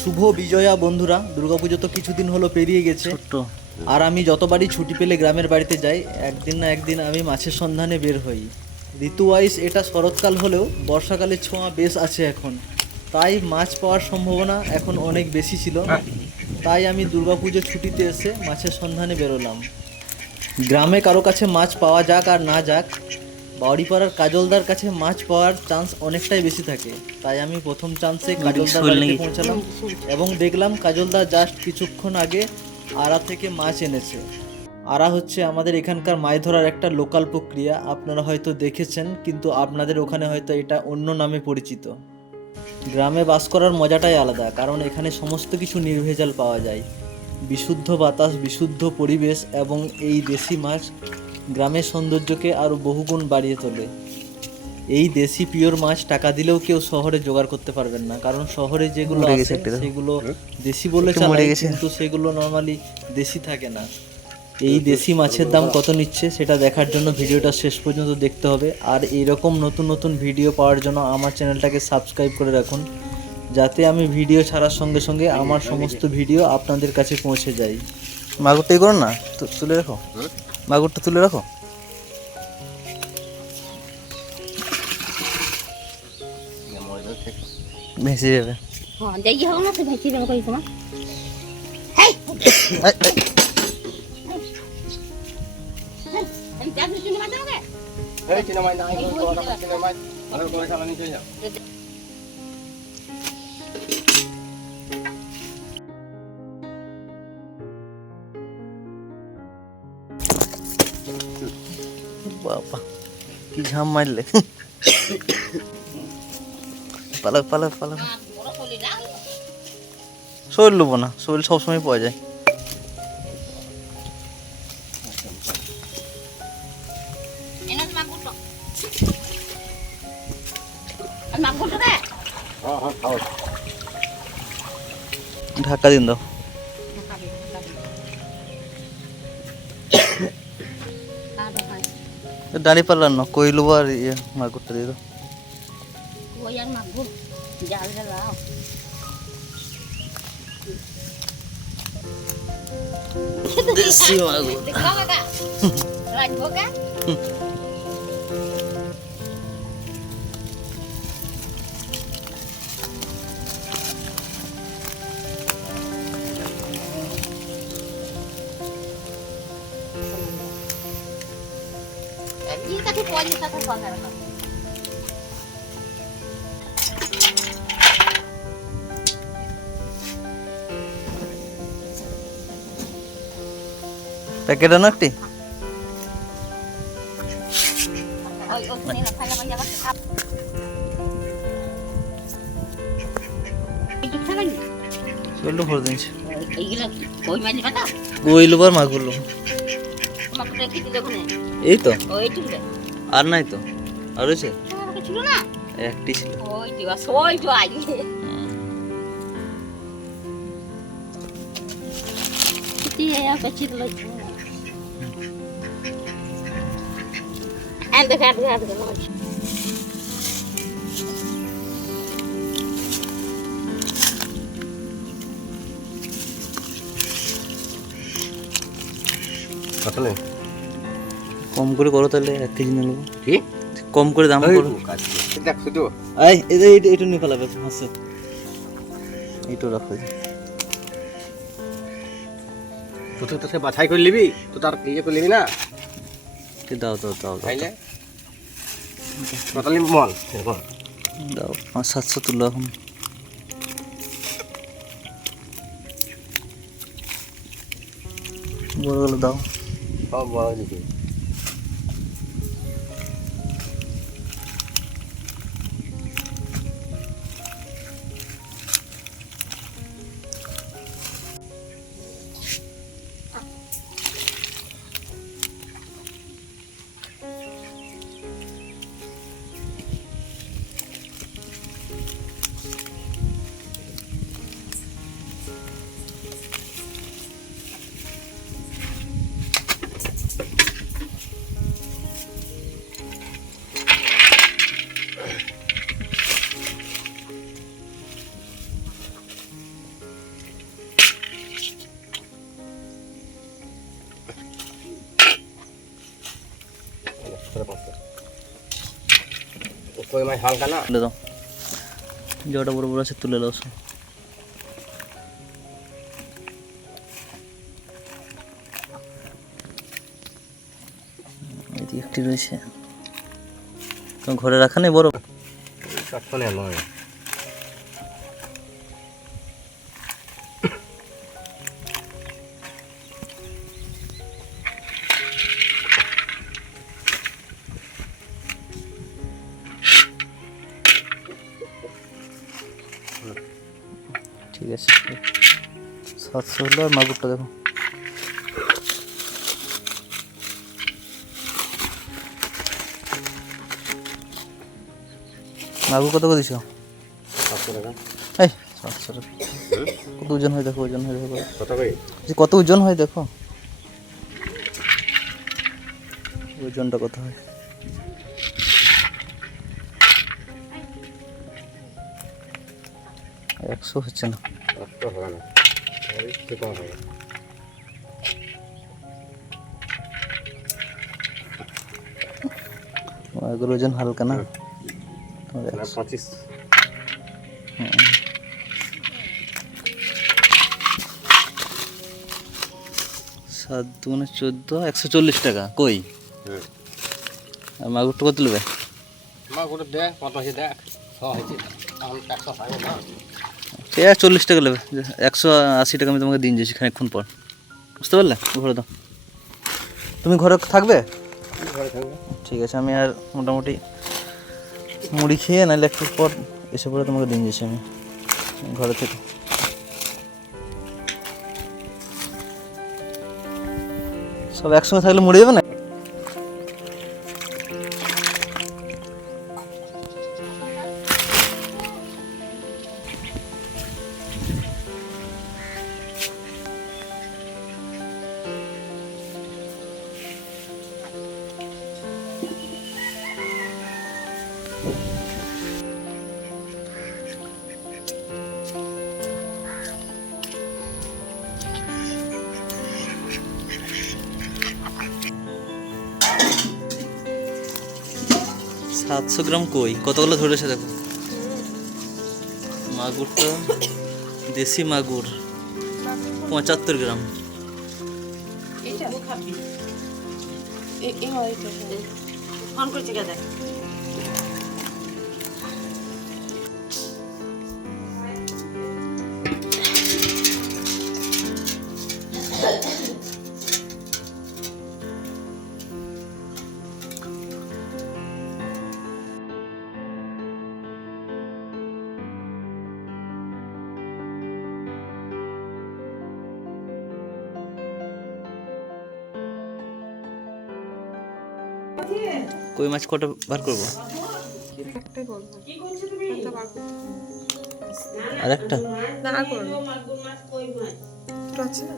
শুভ বিজয়া বন্ধুরা, দুর্গাপুজো তো কিছুদিন হলো পেরিয়ে গেছে। আর আমি যতবারই ছুটি পেলে গ্রামের বাড়িতে যাই, একদিন না একদিন আমি মাছের সন্ধানে বের হই। ঋতু ওয়াইজ এটা শরৎকাল হলেও বর্ষাকালের ছোঁয়া বেশ আছে এখন, তাই মাছ পাওয়ার সম্ভাবনা এখন অনেক বেশি ছিল। তাই আমি দুর্গাপুজো ছুটিতে এসে মাছের সন্ধানে বেরোলাম। গ্রামে কারো কাছে মাছ পাওয়া যাক আর না যাক, বাড়িপাড়ার কাজলদার কাছে মাছ পাওয়ার চান্স অনেকটাই বেশি থাকে। তাই আমি প্রথম চান্সে কাজলদার বাড়িতে পৌঁছালাম এবং দেখলাম কাজলদা জাস্ট কিছুক্ষণ আগে আড়া থেকে মাছ এনেছে। আড়া হচ্ছে আমাদের এখানকার মাছ ধরার একটা লোকাল প্রক্রিয়া, আপনারা হয়তো দেখেছেন, কিন্তু আপনাদের ওখানে হয়তো এটা অন্য নামে পরিচিত। গ্রামে বাস করার মজাটাই আলাদা, কারণ এখানে সমস্ত কিছু নির্ভেজাল পাওয়া যায়। বিশুদ্ধ বাতাস, বিশুদ্ধ পরিবেশ এবং এই দেশি মাছ গ্রামের সৌন্দর্যকে আরও বহুগুণ বাড়িয়ে তোলে। এই দেশি পিওর মাছ টাকা দিলেও কেউ শহরে জোগাড় করতে পারবেন না, কারণ শহরে যেগুলো আছে সেগুলো দেশি বলে চালায়, কিন্তু সেগুলো নর্মালি দেশি থাকে না। এই দেশি মাছের দাম কত নিচ্ছে সেটা দেখার জন্য ভিডিওটা শেষ পর্যন্ত দেখতে হবে। আর এইরকম নতুন নতুন ভিডিও পাওয়ার জন্য আমার চ্যানেলটাকে সাবস্ক্রাইব করে রাখুন, যাতে আমি ভিডিও ছাড়ার সঙ্গে সঙ্গে আমার সমস্ত ভিডিও আপনাদের কাছে পৌঁছে যায়। মাগুরটাই করো না, তুলে রাখো, মাগুরটা তুলে রাখো। ভেসে যাবে। হ্যাঁ, দেখি হবে না তো ভেসে যাবে কই তোমার। আমি যাচ্ছি চিনি মাছ আমাকে। এই চিনি মাছ না, এই চিনি মাছ আরো করে চালানি চলে যাও। বাবা কি ঝাম মারলে। পালাও পালাও পালাও। বড় কলি না। শৈল নেবো না, শৈল সবসময় পাওয়া যায়। এনে মাগুরটা। আর মাগুরটা দে। হ্যাঁ হ্যাঁ খাও। ঢাকা দিন দাও। দাঁড়িয়ে পারলাম না, কইলু আর ইয়ে মাগুরটা দিয়ে দাও। ওই আর মাগুর জাল জ্বালাও। দেশি মাগুর। দেখো কাকা। রাজবো কা? এই কাছে পয়সা টাকা পাওয়া যাবে না। প্যাকেট আনো একটি। ওই ওখানে না খাইলে যাবা। এই কি খাবেন? শৈল ভরে দিনছে। এইগুলো কই মাছ পাতা? কইলু আর মাগুর লো। মাগুরটা কি দিলে ওখানে? এই তো, ওই টুকরে। আর নাই তো, আর রয়েছে আমাকে ছিল না? একটি ছিল। ওই দিবা সই জয়। Iya, kecil lagi. Ada. আসলে কম করে করো তাহলে 1 কেজি নিয়ে নেবো। কি কম করে দাম করো। দেখ শুধু এই এইটু নিয়ে ফেলাবে হাসে, এইটু রাখো। তুই তো সে বাছাই করে নিবি, তো তার ইয়ে করে নিবি না। দাও দাও দাও দাও খাইলে টোটালি মল দাও, 500-700 তুলো এখন। বড়গুলো দাও। সব বড় দিবি। কই মাছ হালকা না তুলে দাও, যেটা বড় বড় আছে তুলে দাও সব। এদিকে একটি রয়েছে, তোমার ঘরে রাখা নেই বড়? সবখানে নয় ঠিক আছে, 700 হলো। আর মাগুরটা দেখো, মাগুর কত করে দিছো? 700 টাকা। এই 700 টাকা কত ওজন হয় দেখো, ওজন হয় দেখো, কত করে? কত ওজন হয় দেখো, ওজনটা কত হয়। 100 হচ্ছে না। 800 হবে না, ওই একটু কম হবে। এগুলো ওজন হালকা না, তোমার না 25। 7 দুগুণে 14, 140 টাকা। কই আর মাগুরটা কত নেবে? মা গোটা দেখ কত হয়েছে দেখ, 100 হয়েছে, এখন 100 হবে না। সে 40 টাকা নেবে, 180 টাকা আমি তোমাকে দিন যাচ্ছি খানিকক্ষণ পর, বুঝতে পারলে? ঘরে দাও, তুমি ঘরে থাকবে? ঘরে থাকবে। ঠিক আছে, আমি আর মোটামুটি মুড়ি খেয়ে নাহলে একটু পর এসে পরে তোমাকে দিন যাচ্ছি আমি ঘরে থেকে। সব একসঙ্গে থাকলে মরে যাবে না? সাতশো গ্রাম কই কতগুলো ধরেছে দেখো। মাগুরটা দেশি মাগুর 75 গ্রাম। ফোন করছি কে দেখ। কই মাছ কটা বার করবো? আর একটা না করো, একটু আছে না?